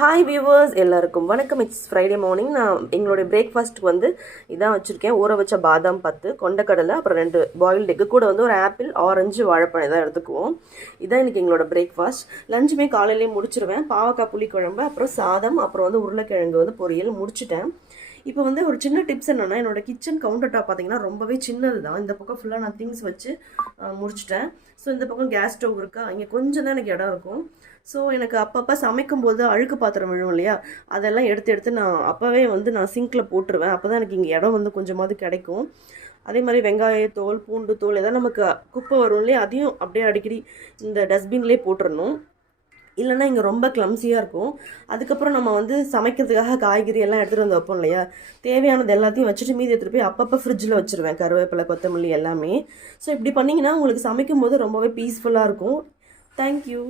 Hi viewers எல்லாருக்கும் வணக்கம். It's Friday morning. நான் எங்களுடைய பிரேக்ஃபாஸ்ட்டுக்கு வந்து இதான் வச்சுருக்கேன். ஊற வச்ச பாதாம் 10, கொண்டக்கடலை, அப்புறம் 2 பாயில்டு எக்கு, கூட வந்து ஒரு ஆப்பிள், ஆரஞ்சு, வாழைப்பழம் இதான் எடுத்துக்குவோம். இதான் இன்றைக்கி எங்களோட பிரேக்ஃபாஸ்ட். லஞ்சுமே காலையிலேயே முடிச்சிருவேன். பாவக்காய் புளிக்குழம்பு, அப்புறம் சாதம், அப்புறம் வந்து உருளைக்கிழங்கு வந்து பொரியல் முடிச்சிட்டேன். இப்போ வந்து ஒரு சின்ன டிப்ஸ் என்னென்னா, என்னோடய கிச்சன் கவுண்டர் டாப் பார்த்தீங்கன்னா ரொம்பவே சின்னது தான். இந்த பக்கம் ஃபுல்லாக நான் திங்ஸ் வச்சு முடிச்சிட்டேன். ஸோ இந்த பக்கம் கேஸ் ஸ்டவ் இருக்கா, இங்கே கொஞ்சம் தான் எனக்கு இடம் இருக்கும். ஸோ எனக்கு அப்பப்போ சமைக்கும்போது அழுக்கு பாத்திரம் விழும் இல்லையா, அதெல்லாம் எடுத்து நான் அப்போவே வந்து நான் சிங்கில் போட்டுருவேன். அப்போ தான் எனக்கு இங்கே இடம் வந்து கொஞ்சமாவது கிடைக்கும். அதே மாதிரி வெங்காயத்தோல், பூண்டு தோல் எதாவது நமக்கு குப்பை வரும் இல்லையா, அதையும் அப்படியே அடிக்கடி இந்த டஸ்ட்பின்லேயே போட்டுடணும். இல்லைன்னா இங்கே ரொம்ப கிளம்ஸியாக இருக்கும். அதுக்கப்புறம் நம்ம வந்து சமைக்கிறதுக்காக காய்கறி எல்லாம் எடுத்துகிட்டு வந்து வைப்போம் இல்லையா, தேவையானது எல்லாத்தையும் வச்சுட்டு மீதி எடுத்துகிட்டு போய் அப்பப்போ ஃப்ரிட்ஜில் வச்சுருவேன். கருவேப்பிலை, கொத்தமல்லி எல்லாமே. ஸோ இப்படி பண்ணிங்கன்னா உங்களுக்கு சமைக்கும் போது ரொம்பவே பீஸ்ஃபுல்லாக இருக்கும். தேங்க்யூ.